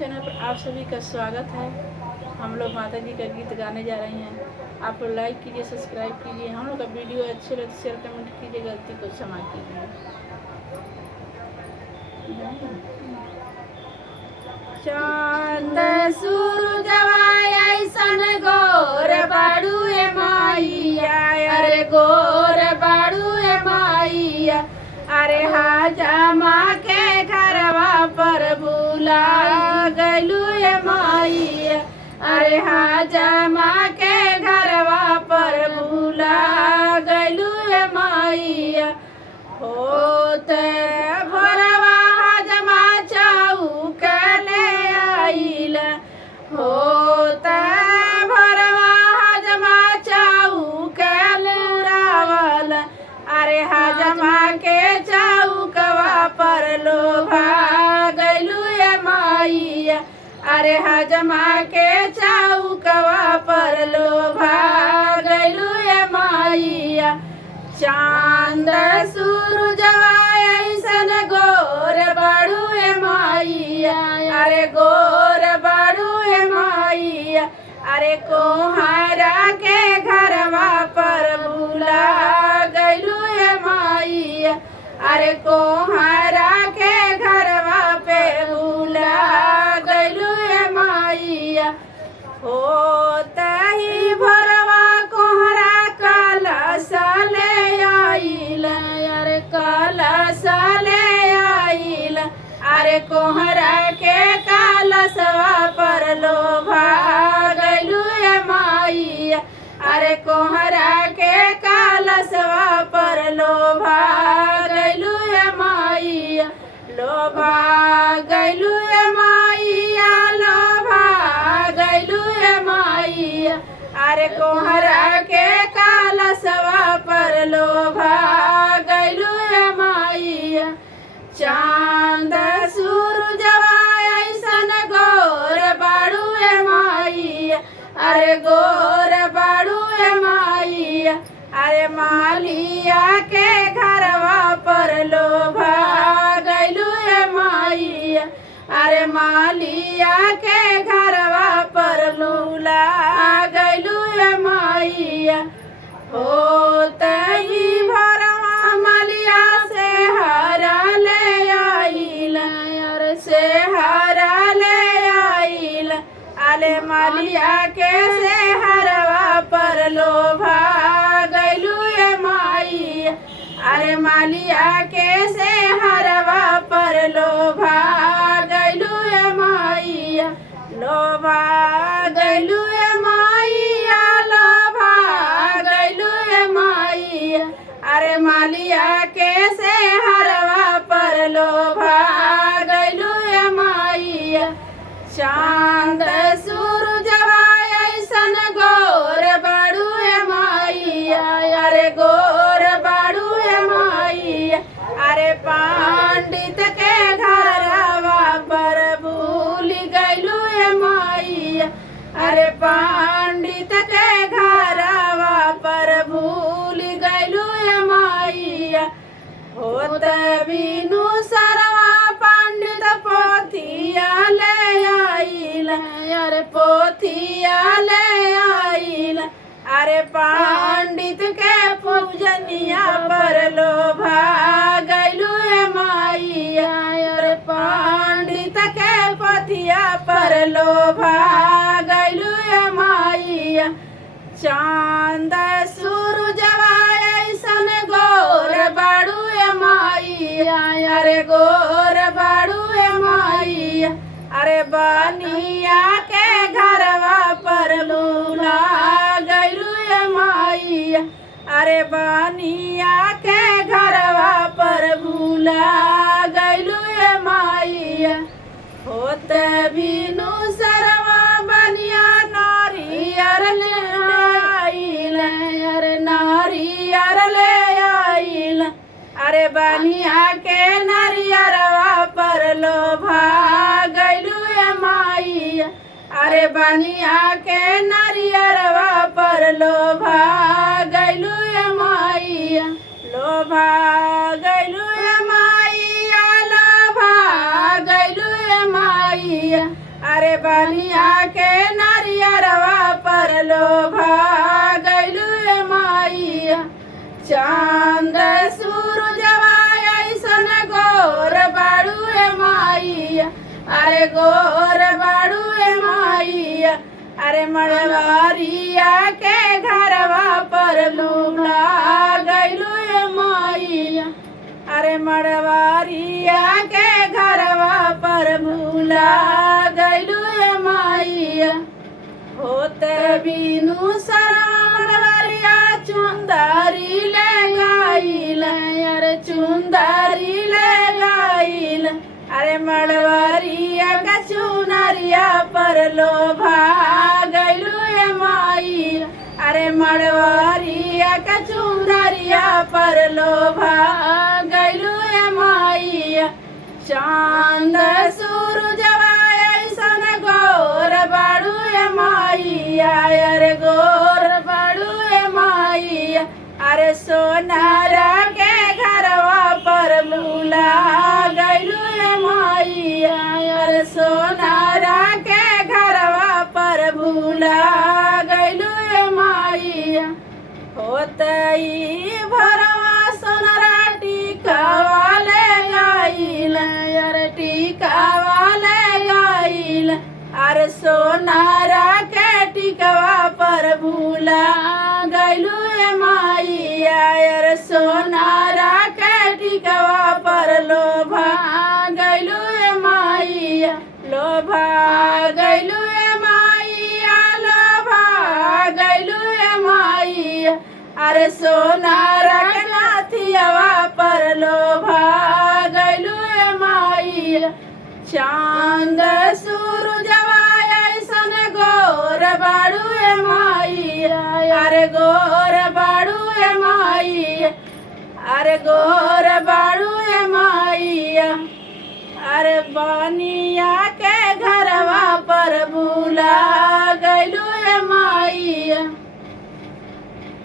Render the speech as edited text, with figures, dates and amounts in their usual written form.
Channel पर आप सभी का स्वागत है। हम लोग माता जी का गीत गाने जा रहे हैं। आप लोग लाइक कीजिए, सब्सक्राइब कीजिए। हम लोग का वीडियो अच्छे लगे तो शेयर कमेंट कीजिए, गलती को क्षमा कीजिए। चांद सूरजवा ऐसन गोर बाड़ुए माइया, अरे गोर बाड़ुए माइया, अरे हाजमा के घरवा पर बुला गइलुए माइया, अरे हाजमा के घरवा पर बुला गइलुए माइया। होते भोरवा हाजमा चौक ले आइल, होते भोरवा हाजमा चौक लुरावल, अरे हाजमा के चौकवा पर लोभा गइलुए माइया, अरे हाजमा के चौकवा पर लोभा गइलुए माइया। चांद सूरजवा ऐसन गोर बाड़ुए माइया, अरे गोर बाड़ुए माइया, अरे कोहारा के घरवा पर बुला गइलुए माइया, अरे कोहारा के घरवा पे बुला गइलुए माइया। होता ही भोरवा कोहरा कलश ले आइल, अरे कलश ले आइल, अरे कोहरा के कलशवा पर लोभा गइलुए माइया, अरे कोहरा के कलशवा पर लोभा गइलुए माइया, लोभा गइलुए माइया, लोभा गइलुए माइया, अरे कोहरा के कलशवा पर लोभा गइलुए माइया। चांद सूरजवा ऐसन गोर बाड़ुए माइया, अरे गोर बाड़ुए माइया, अरे मालिया के घरवा पर लोभा गइलुए माइया, अरे मालिया के घरवा पर लूला गइलुए माइया। होते ही भोरवा मालिया से हरा ले आइल, अरे से हरा ले आइल, अरे मालिया के से हरवा पर लोभा गइलुए माइया, अरे मालिया के से हरवा पर लोभा गइलुए माइया, लोभा गइलुए माइया, लोभा गइलुए माइया, अरे मालिया के से हरवा पर लोभा गइलुए माइया। चांद सूरजवा ऐसन गोर बाड़ुए माइया, अरे गोर बाड़ुए माइया, अरे पंडित के घरवा पर भूल गइलुए माइया, अरे पंडित के घरवा पर भूल गइलुए माइया। होत बिनु सरवा पंडित पोथिया ले आइल, अरे पोथिया ले आइल, अरे पंडित के पूजनिया पर लोभा गइलुए माइया, अरे पंडित के पोथिया पर लोभा गइलुए माइया। चांद सूरजवा ऐसन गोर बाड़ुए माइया, अरे गोर बाड़ुए माइया, अरे बनिया के घरवा पर लूला गइलुए माइया, अरे बनिया के घरवा पर भूला गइलुए माइया। होत बिनु सरवा बनिया नारियर ले आइल, अरे नारियर ले आइल, अरे बनिया के नारियरवा पर लोभा गइलुए माइया, अरे बनिया के नारियरवा पर लोभा गइलुए माइया, लोभा गइलुए माइया, लोभा गइलुए माइया, अरे बनिया के नारियरवा पर लोभा गइलू ए माइया चांद सूरजवा ऐसन गोर बाड़ू ए माइया अरे गोर बाड़ू ए माइया अरे मड़वारिया के घरवा पर लूला गइलू ए माइया अरे मड़वारिया के घरवा पर भूला गइलू ए माइया होते बिनु सरमड़वारिया चुंदरी ले गाइल अरे चुंदरी ले गाइल अरे मड़वारिया का चुनरिया पर लोभा गइलू ए माइया अरे मड़वारिया का चुनरिया पर लोभा गइलू ए माइया चांद सूरजवा ऐसन गोर बाड़ू ए माइया अरे गोर बाड़ू ए माइया अरे सोनारा के घरवा पर भूला गइलू ए माइया अरे सोनारा के घरवा पर भूला गइलू ए माइया होतई भरवा सोनारा टीकावा ले गाइल अरे टीकावा ले गाइल अरे सोनारा के टीकावा पर भूला गइलू ए माइया अरे सोनारा के टीकावा पर लोभा गइलू ए माइया लोभा गइलू ए माइया लोभा गइलू ए माइया अरे सोनारा के नाथियावा पर लोभा गइलू ए माइया चांद सूरजवा ऐसन गोर बाड़ू ए माइया अरे गोर बाड़ू ए माइया अरे गोर बाड़ू ए माइया अरे बानी